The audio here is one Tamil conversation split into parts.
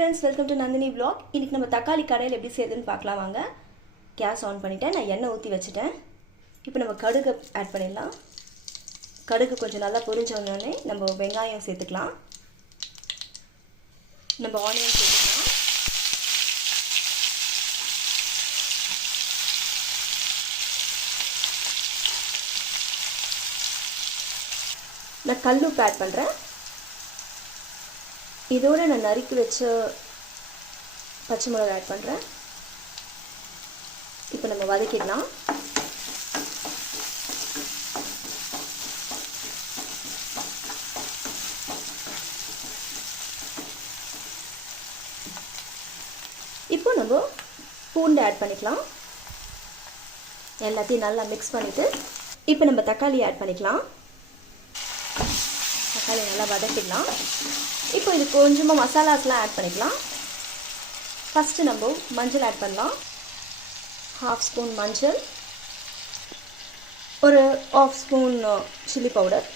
Friends, welcome to Nandini vlog. இன்றைக்கி நம்ம தக்காளி கடையில் எப்படி செய்யுதுன்னு பார்க்கலாம் வாங்க. கேஸ் ஆன் பண்ணிவிட்டேன், நான் எண்ணெய் ஊற்றி வச்சுட்டேன். இப்போ நம்ம கடுகு ஆட் பண்ணிடலாம். கடுகு கொஞ்சம் நல்லா பொரிஞ்ச உடனே நம்ம வெங்காயம் சேர்த்துக்கலாம். நம்ம ஆனியன் சேர்த்துக்கலாம். நான் கல்லுப்பு ஆட் பண்ணுறேன். இதோடு நான் நறுக்கி வச்ச பச்சை மிளகாய் ஆட் பண்ணுறேன். இப்போ நம்ம வதக்கிடலாம். இப்போ நம்ம பூண்டு ஆட் பண்ணிக்கலாம். எல்லாத்தையும் நல்லா மிக்ஸ் பண்ணிவிட்டு இப்போ நம்ம தக்காளி ஆட் பண்ணிக்கலாம். தக்காளி நல்லா வதக்கிடலாம். இப்போ இது கொஞ்சமாக மசாலாஸ்லாம் ஆட் பண்ணிக்கலாம். ஃபஸ்ட்டு நம்ம மஞ்சள் ஆட் பண்ணலாம். 1/2 ஸ்பூன் மஞ்சள், ஒரு 1/2 ஸ்பூன் சில்லி பவுடர்,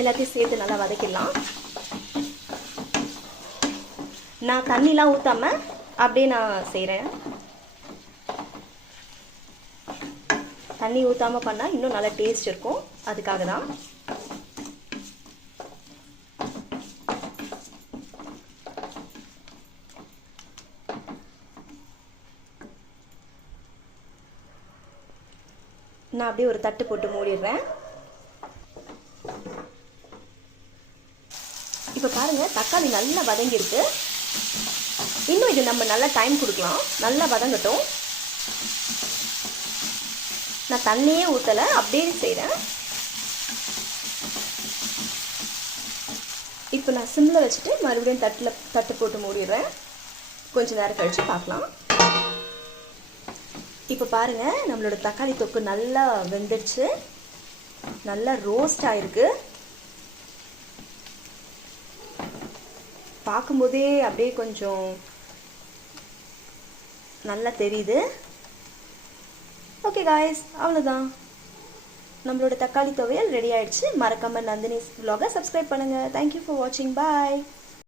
எல்லாத்தையும் சேர்த்து நல்லா வதக்கிடலாம். நான் தண்ணிலாம் ஊற்றாமல் அப்படியே நான் செய்கிறேன். தண்ணி ஊற்றாமல் பண்ணால் இன்னும் நல்லா டேஸ்ட் இருக்கும், அதுக்காக தான். நான் அப்படியே ஒரு தட்டு போட்டு மூடிடுறேன். இப்போ பாருங்கள், தக்காளி நல்லா வதங்கிருக்கு. இன்னும் இது நம்ம நல்லா டைம் கொடுக்கலாம், நல்லா வதங்கட்டும். நான் தண்ணியே ஊற்றலை, அப்படியே செய்கிறேன். இப்போ நான் சிம்மில் வச்சுட்டு மறுபடியும் தட்டு போட்டு மூடிடுறேன். கொஞ்சம் நேரம் கழித்து பார்க்கலாம். இப்போ பாருங்கள், நம்மளோட தக்காளி தொக்கு நல்லா வெந்துடுச்சு, நல்லா ரோஸ்ட் ஆகிருக்கு. பார்க்கும்போதே அப்படியே கொஞ்சம் நல்லா தெரியுது. ஓகே காய்ஸ், அவ்வளோதான், நம்மளோட தக்காளி துவையல் ரெடி ஆயிடுச்சு. மறக்காமல் நந்தினி vlog-ஐ சப்ஸ்கிரைப் பண்ணுங்கள். தேங்க்யூ ஃபார் வாட்சிங். பாய்.